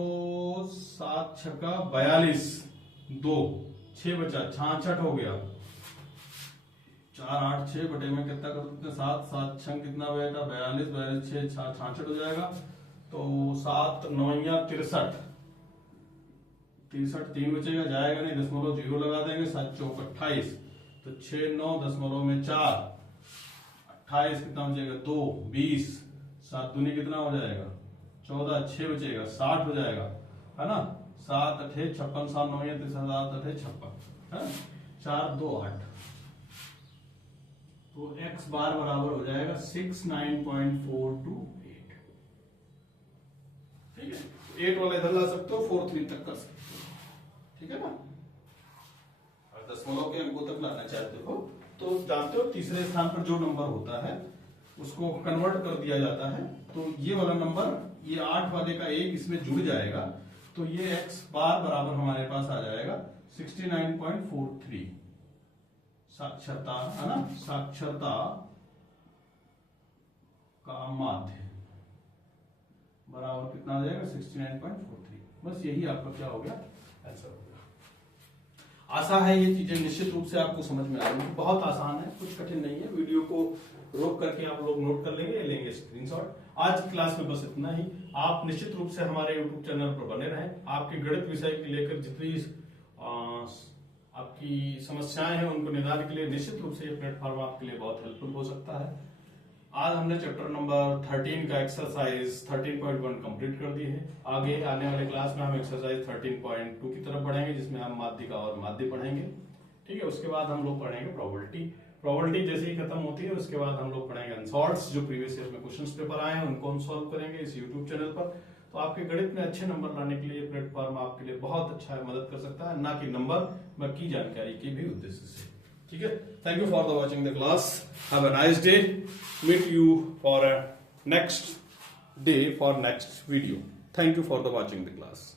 7 छक्का 42 2 6 बचा 66 हो गया 4 8 6 बटे में कितना कर सकते हैं 7 7 6 कितना बेटा 42 42 6 66 हो जाएगा। तो 7 9 63 63 3 बचेगा जाएगा नहीं दशमलव 0 लगा देंगे 7 चौक 28 तो 6 9 दशमलव में 4 28 कितना बचेगा 2 20 7 दूनी कितना हो जाएगा 14 6 बचेगा 60 हो जाएगा है ना 7 अठे 56 7 9 7 अठे 56 है 4 2 8। तो x बार बराबर हो जाएगा 69.428। ठीक है 8 वाला इधर ला सकते हो 4 3 तक कर सकते हो। ठीक है ना, और दशमलव के अंकों तक लाना चाहते हो तो जानते हो तीसरे स्थान पर जो नंबर होता है उसको कन्वर्ट कर दिया जाता है। तो ये वाला नंबर ये 8 वाले का 1 इसमें जुड़ जाएगा तो ये x बार बराबर हमारे पास आ जाएगा 69.43। साक्षरता है ना, साक्षरता का माध्य बराबर कितना आ जाएगा 69.43। बस यही आपका क्या हो गया आंसर हो गया। आशा है ये चीजें निश्चित रूप से आपको समझ में आ रही है, बहुत आसान है कुछ कठिन नहीं है। वीडियो को रोक करके आप लोग नोट कर लेंगे, लेंगे स्क्रीनशॉट। आज की क्लास में बस इतना ही। आप निश्चित रूप से हमारे यूट्यूब चैनल पर बने रहें। आपके गणित विषय के लेकर जितनी आपकी समस्याएं हैं उनको निदान के लिए निश्चित रूप से ये प्लेटफॉर्म आपके लिए बहुत हेल्पफुल हो सकता है। आज हमने चैप्टर नंबर 13 का एक्सरसाइज 13.1 कंप्लीट कर दी है। आगे आने वाले क्लास में हम एक्सरसाइज 13.2 की तरफ बढ़ेंगे जिसमें हम माध्यिका और माध्य पढ़ेंगे। ठीक है, उसके बाद हम लोग पढ़ेंगे प्रोबेबिलिटी। प्रोबेबिलिटी जैसे ही खत्म होती है उसके बाद हम लोग पढ़ेंगे अनसॉल्व्ड, जो प्रीवियस ईयर में क्वेश्चंस पेपर आए हैं उनको हम सॉल्व करेंगे इस यूट्यूब चैनल पर। तो आपके गणित में अच्छे नंबर लाने के लिए प्लेटफॉर्म आपके लिए बहुत अच्छा मदद कर सकता है, ना कि नंबर बाकी जानकारी के भी उद्देश्य से। ठीक है, thank you for the watching the class, have a nice day, meet you for a next day for next video. Thank you for the watching the class.